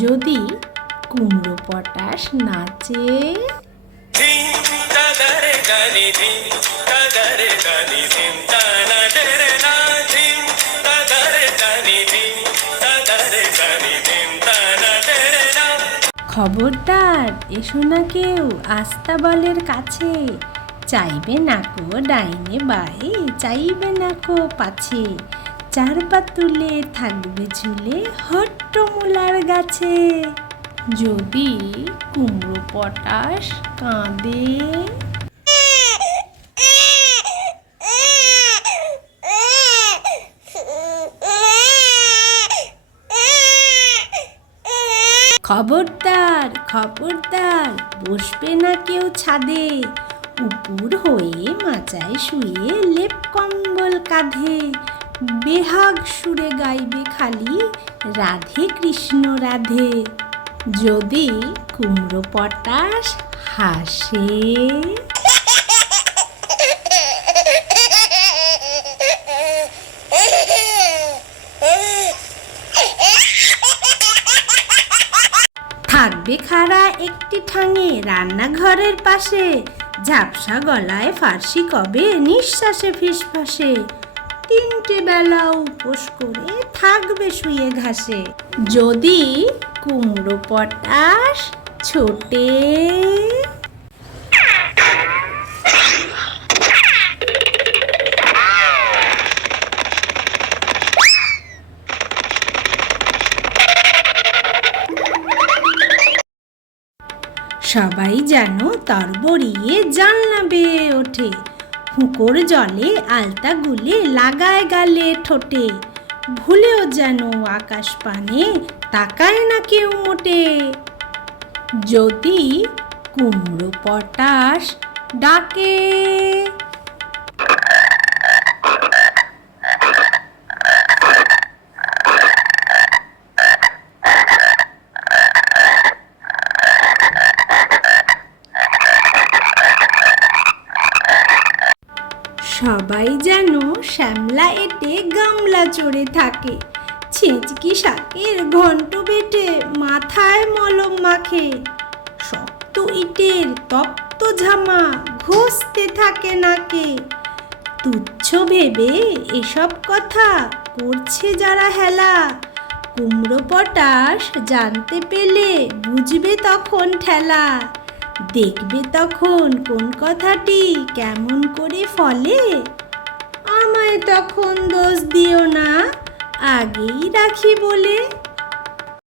যদি কুমড়ো পটাশ নাচে, খবরদার এসো না কেউ আস্তাবলের কাছে, চাইবে না কো ডাইনে বাই, চাইবে না কো পাছে, চার পা তুলে থাকবে ঝুলে হট্টমূলার গাছে। যদি কুমড়ো পটাশ কাঁদে, খবরদার খবরদার বসবে না কেউ ছাদে, উপুর হয়ে মাচায় শুয়ে লেপ কম্বল কাঁধে, বেহাগ সুরে গাইবে খালি রাধে কৃষ্ণ রাধে। যদি কুমড়ো পটাশ হাসে, থাকবে খাড়া একটি ঠাঙে রান্নাঘরের পাশে, ঝাপসা গলায় ফার্সি কবে নিঃশ্বাসে ফিসফাসে, তিনটে বেলা উপোস করে থাকবে শুয়ে ঘাসে। যদি কুমড়ো পটাশ ছোটে, সবাই যেন তরবরিয়ে জানলা বেয়ে ওঠে, হুঁকোর জলে আলতা গুলে লাগায় গালে ঠোঁটে, ভুলেও যেন আকাশ পানে তাকায় না কেউ মোটে। যদি কুমড়ো পটাশ ডাকে, সবাই যেন শ্যামলা এঁটে গামলা চড়ে থাকে, ছেঁচকি শাকের ঘন্ট বেটে মাথায় মলম মাখে, শক্ত ইটের তপ্ত ঝামা ঘষতে থাকে নাকে। তুচ্ছ ভেবে এসব কথা করছে যারা হেলা, কুমড়ো পটাশ জানতে পেলে বুঝবে তখন ঠেলা, দেখবে তখন কোন কথাটি কেমন করে ফলে। আমায় তখন দোষ দিও না, আগেই রাখি বলে।